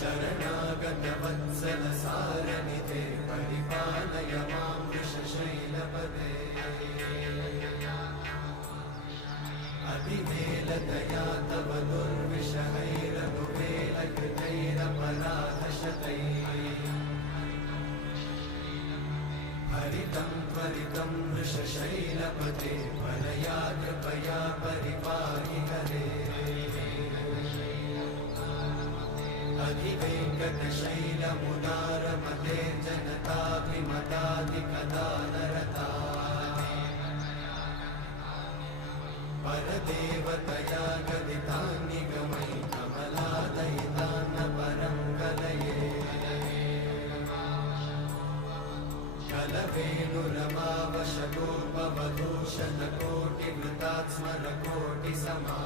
शरणागतवत्सल सारनिधे परिपालय मां वृषशैलपदे अतिवेलदया तव दुर्विषहैरनुवेलकृतैरपराधशतैः हरितं त्वरितं वृषशैलपते परया कृपया परिपाहि हरे अधिवेङ्कटशैलमुदारमते जनताभिमताधिकदानरता परदेवतया गदितान्निगमै कमलादयितान्न परं कलये कलवेणुरमावशतोपवधूशतकोटिवृतात् स्मरकोटिसमा